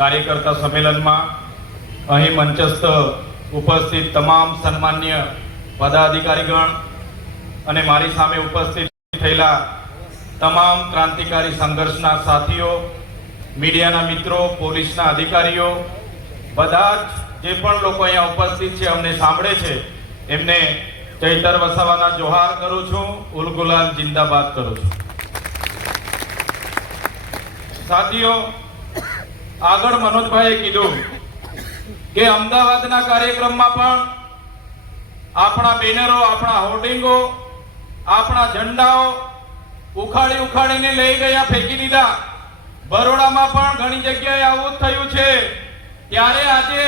કાર્યકર્તા સંમેલનમાં અહીં મંચસ્થ ઉપસ્થિત તમામ સન્માન્ય પદાધિકારીગણ અને મારી સામે ઉપસ્થિત થયેલા તમામ ક્રાંતિકારી સંઘર્ષના સાથીઓ, મીડિયાના મિત્રો, પોલીસના અધિકારીઓ, બધા જ જે પણ લોકો અહીંયા ઉપસ્થિત છે, અમને સાંભળે છે, એમને ચૈતર વસાવાના જોહાર કરું છું, ઉલગુલાલ જિંદાબાદ કરું છું। સાથીઓ, આગળ મનોજભાઈએ કીધું કે અમદાવાદના કાર્યક્રમમાં પણ આપણા બેનરો, આપણા હોર્ડિંગો, આપણા ઝંડાઓ ઉખાડીને લઈ ગયા, ફેંકી દીધા। બરોડામાં પણ ઘણી જગ્યાએ આવું થયું છે। ત્યારે આજે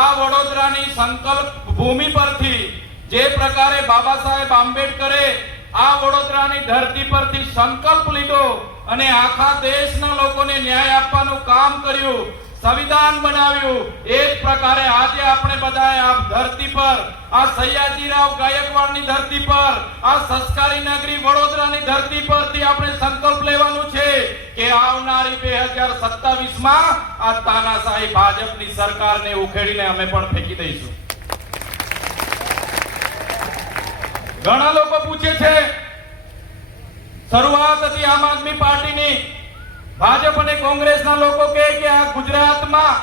આ વડોદરાની સંકલ્પ ભૂમિ પરથી જે પ્રકારે બાબા સાહેબ આંબેડકરે આ વડોદરાની ધરતી પરથી સંકલ્પ લીધો અને આખા દેશના લોકોને ન્યાય આપવાનું કામ કર્યું, સંવિધાન બનાવ્યું, એ જ પ્રકારે આજે આપણે બધાએ આ ધરતી પર, આ સયાજીરાવ ગાયકવાડની ધરતી પર, આ સંસ્કારી નગરી વડોદરાની ધરતી પરથી આપણે સંકલ્પ લેવાનું છે કે આવનારી 2027માં આ તાનાશાહી ભાજપની સરકારને ઉખેડીને અમે પણ ફેંકી દઈશું। ઘણા લોકો પૂછે છે, શરૂઆત હતી આમ આદમી પાર્ટીની, ભાજપ અને કોંગ્રેસના લોકો કહે કે આ ગુજરાતમાં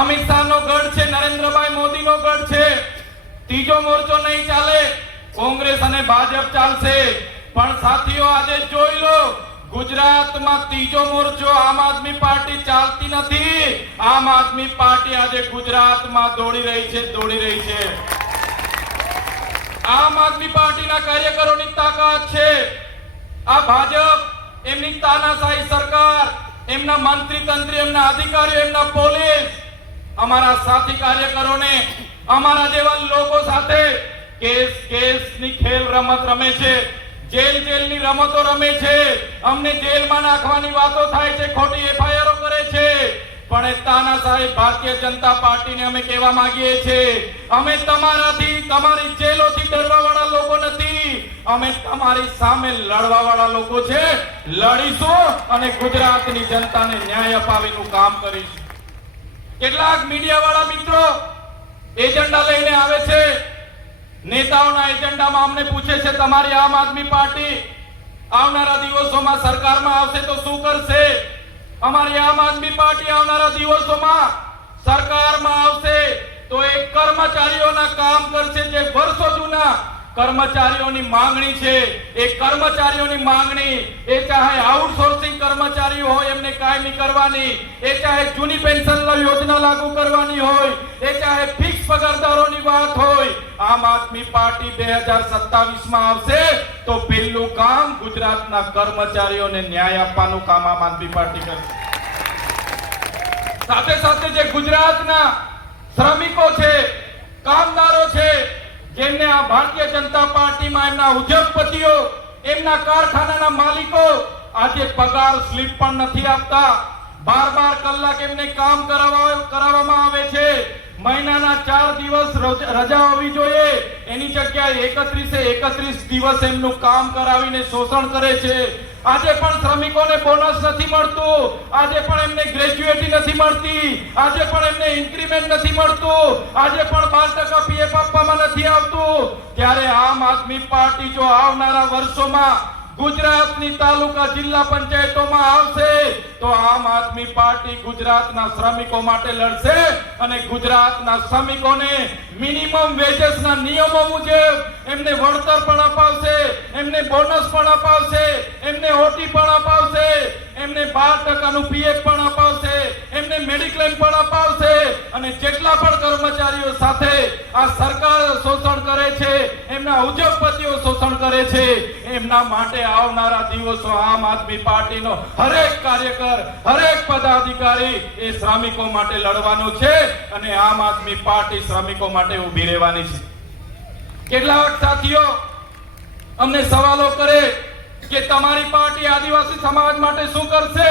અમિત શાહનો ગઢ છે, નરેન્દ્રભાઈ મોદીનો ગઢ છે, ત્રીજો મોરચો નહીં ચાલે, કોંગ્રેસ અને ભાજપ ચાલશે। પણ સાથીઓ, આજે જોઈ લો, ગુજરાતમાં ત્રીજો મોરચો આમ આદમી પાર્ટી ચાલતી નથી। આમ આદમી પાર્ટી આજે ગુજરાતમાં દોડી રહી છે। આમ આદમી પાર્ટીના કાર્યકરોની તાકાત છે। આ ભાજપ, એમની તાનાશાહી સરકાર, એમના મંત્રી તંત્રી, એમના અધિકારીઓ, એમના પોલીસ અમારા સાથી કાર્યકરોને, અમારા જેવા લોકો સાથે કેસની ખેલ રમત રમે છે, જેલની રમતો રમે છે, અમને જેલમાં નાખવાની વાતો થાય છે, ખોટી એફઆઈઆર કરે છે। પણ એ તાનાશાહી ભારતીય જનતા પાર્ટીને અમે કહેવા માંગીએ છીએ, અમે તમારાથી, તમારી જેલોથી ડરવા વાળા લોકો નથી, અમે તમારી સામે લડવા વાળા લોકો છે। લડીશું અને ગુજરાતની જનતાને ન્યાય અપાવીનું કામ કરીશું। કેટલાક મીડિયા વાળા મિત્રો એજન્ડા લઈને આવે છે, નેતાઓના એજન્ડામાં અમને પૂછે છે, તમારી આમ આદમી પાર્ટી આવનારા દિવસોમાં સરકારમાં આવશે તો શું કરશે? અમારી આમ આદમી પાર્ટી આવનારા દિવસોમાં સરકારમાં આવશે તો એક કર્મચારીઓના કામ કરશે, જે વર્ષો જૂના કર્મચારીઓની માંગણી છે। એ કર્મચારીઓની માંગણી, એ ચાહે આઉટસોર્સિંગ કર્મચારીઓ હોય એમને કાયમી કરવાની, એ ચાહે જૂની પેન્શન યોજના લાગુ કરવાની હોય, એ ચાહે ફિક્સ પગારદારોની વાત હોય, આમ આદમી પાર્ટી 2027માં આવશે તો પહેલું કામ ગુજરાતના કર્મચારીઓને ન્યાય આપવાનું કામ આમ આદમી પાર્ટી કરશે। સાથે સાથે જે ગુજરાતના શ્રમિકો છે, કામદારો છે, જેમને આ ભારતીય જનતા પાર્ટીમાં એમના ઉદ્યોગપતિઓ, એમના કારખાનાના માલિકો આજે પગાર સ્લીપ પણ નથી આપતા, 12 કલાક એમને કામ કરાવવામાં આવે છે। મહિનાના 4 દિવસ રજા હોવી જોઈએ, એની જગ્યાએ 31 દિવસ એમનું કામ કરાવીને શોષણ કરે છે। આજે પણ શ્રમિકોને બોનસ નથી મળતું, આજે પણ એમને ગ્રેજ્યુએટી નથી મળતી, આજે પણ એમને ઇન્ક્રીમેન્ટ નથી મળતું, આજે પણ 12% પીએફ આપવામાં નથી આવતું। ત્યારે આમ આદમી પાર્ટી જો આવનારા વર્ષોમાં ગુજરાતની તાલુકા જિલ્લા પંચાયતોમાં આવશે તો આમ આદમી પાર્ટી ગુજરાતના શ્રમિકો માટે લડશે અને ગુજરાતના શ્રમિકોને મિનિમમ વેजेसના નિયમો મુજબ એમને વળતર પણ અપાવશે, એમને બોનસ પણ અપાવશે, એમને ઓટી પણ અપાવશે, એમને 12%નું પીએફ પણ અપાવશે, એમને મેડિક્લેમ પણ અપાવશે। અને જેટલા પણ કર્મચારીઓ સાથે આ સરકાર શોષણ કરે છે, એમના ઉદ્યોગપતિઓ શોષણ કરે છે, એમના માટે આવનારા દિવસો આમ આદમી પાર્ટીનો હરેક કાર્યકર, હરેક પદાધિકારી એ શ્રમિકો માટે લડવાનું છે અને આમ આદમી પાર્ટી શ્રમિકો માટે ઊભી રહેવાની છે। કેટલાક સાથીઓ અમને સવાલો કરે કે તમારી પાર્ટી આદિવાસી સમાજ માટે શું કરશે?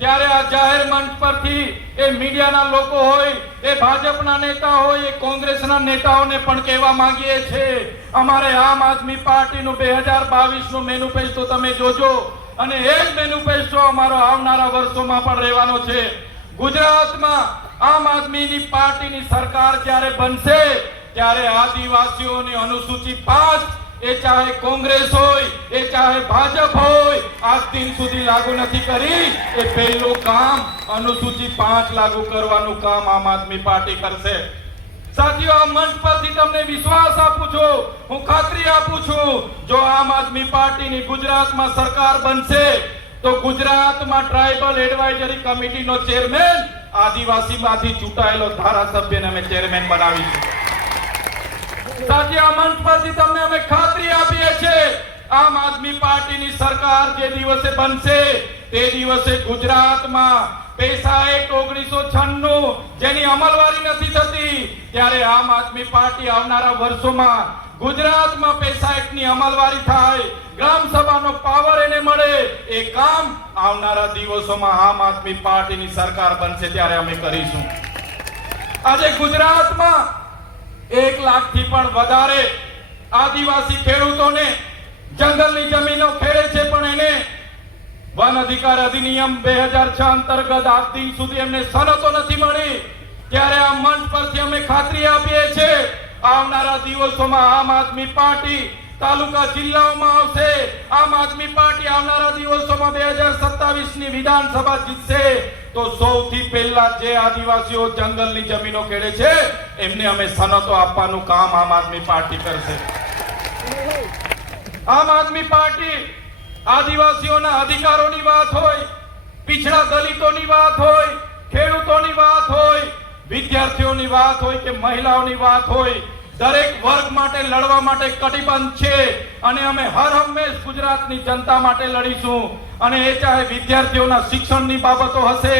ત્યારે આ જાહેર મંચ પરથી એ મીડિયાના લોકો હોય, એ ભાજપના નેતા હોય, એ કોંગ્રેસના નેતાઓને પણ કહેવા માંગીએ છીએ, અમારે આમ આદમી પાર્ટીનું 2022નું મેનિફેસ્ટો તમે જોજો અને એ જ મેનિફેસ્ટો અમારો આવનારા વર્ષોમાં પણ રહેવાનો છે। ગુજરાતમાં આમ આદમીની પાર્ટીની સરકાર જ્યારે બનશે ત્યારે આદિવાસીઓની અનુસૂચિ 5 એ ચાહે કોંગ્રેસ હોય એ ચાહે ભાજપ હોય આજ દિન સુધી લાગુ નથી કરી. એ પહેલું કામ અનુસૂચિ 5 લાગુ કરવાનું કામ આમ આદમી પાર્ટી કરશે. સાથીઓ, આ મંચ પરથી તમને વિશ્વાસ આપું છું, હું ખાતરી આપું છું, જો આમ આદમી પાર્ટીની ગુજરાતમાં સરકાર બનશે તો ગુજરાતમાં ટ્રાઇબલ એડવાઇઝરી કમિટીનો ચેરમેન આદિવાસીમાંથી ચૂંટાયેલો ધારાસભ્યને અમે ચેરમેન બનાવીશું. સાથીઓ, આ મંચ પરથી તમને અમે ખાતરી આપીએ છીએ, આમ આદમી પાર્ટીની સરકાર જે દિવસે બનશે તે દિવસે ગુજરાતમાં પૈસા એક્ટ 1996 જેની અમલવારી નથી થતી ત્યારે આમ આદમી પાર્ટી આવનારા વર્ષોમાં ગુજરાતમાં પૈસા એક્ટની અમલવારી થાય, ગ્રામ સભાનો પાવર એને મળે. એ કામ આવનારા દિવસોમાં આમ આદમી પાર્ટીની સરકાર બનશે ત્યારે અમે કરીશું. આજે ગુજરાતમાં 1 લાખથી પણ વધારે આદિવાસી ખેડૂતોને જંગલની જમીનો ખેડે છે, પણ એને વન અધિકાર અધિનિયમ 2006 અંતર્ગત આજ દિન સુધી એમને સનતો નથી મળી. ત્યારે આ મંચ પરથી અમે ખાતરી આપીએ છીએ, આવનારા દિવસોમાં આમ આદમી પાર્ટી તાલુકા જિલ્લાઓમાં આવશે. આમ આદમી પાર્ટી આવનારા દિવસોમાં 2027 ની વિધાનસભા જીતશે તો સૌથી પહેલા જે આદિવાસીઓ જંગલની જમીનો ખેડે છે એમને અમે સનતો આપવાનું કામ આમ આદમી પાર્ટી કરશે. આમ આદમી પાર્ટી આદિવાસીઓના અધિકારોની વાત હોય, पिछड़ा दलितों बात हो, खेडूतों बात हो, विद्यार्थियों बात हो कि महिलाओं बात हो, दरेक वर्ग माटे लड़वा माटे कटिबंध छे अने अमे हर हमेश गुजरातनी जनता माटे लड़ीशुं अने ए चाहे विद्यार्थीओना शिक्षणनी बाबतो हशे,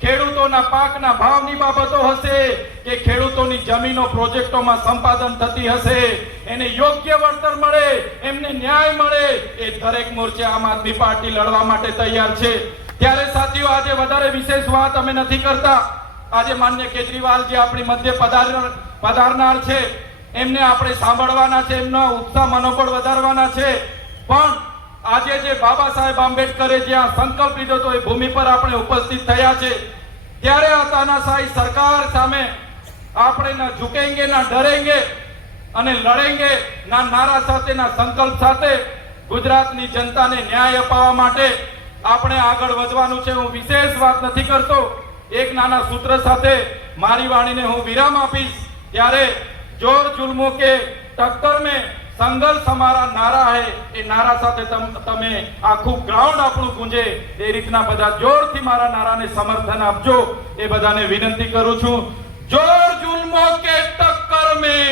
खेडूतोना पाकना भावनी बाबतो हशे के खेडूतोनी जमीनो प्रोजेक्टोमां संपादन थती हशे, एने योग्य वळतर मळे, एमने न्याय मळे, ए दरेक मोर्चे आम आदमी पार्टी लड़वा माटे तैयार छे। त्यारे साथीओ आज वधारे विशेष वात अमे नथी करता। आज माननीय केजरीवाल जी अपनी मध्य पधारनार छे, एमने आपणे सांभळवाना छे, एमनो उत्साह मनोबळ वधारवाना छे। पण આજે જે બાબા સાહેબ આંબેડકરે જ્યાં સંકલ્પ લીધો તો એ ભૂમિ પર આપણે ઉપસ્થિત થયા છે, ત્યારે આ તાનાશાહી સરકાર સામે આપણે ના ઝુકેંગે ના ડરેંગે અને લડેંગે ના નારા સાથે ના સંકલ્પ સાથે ગુજરાતની જનતાને ન્યાય અપાવવા માટે આપણે આગળ વધવાનું છે। હું વિશેષ વાત નથી કરતો, એક નાના સૂત્ર સાથે મારી વાણીને હું વિરામ આપીશ। ત્યારે જોર जुल्मों के टक्कर में संघर्ष हमारा नारा है, ए नारा साथे तमे आखू ग्राउंड आपणुं गूंजे ए रीतना बधा जोरथी मारा नाराने समर्थन आपजो ए बधाने विनंती करूं छुं। जोर जुल्मों के टक्कर में,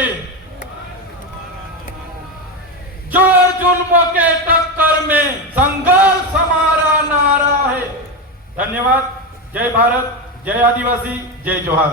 जोर जुल्मों के टक्कर में संघर्ष हमारा नारा है। धन्यवाद। जय भारत, जय आदिवासी, जय जोहार।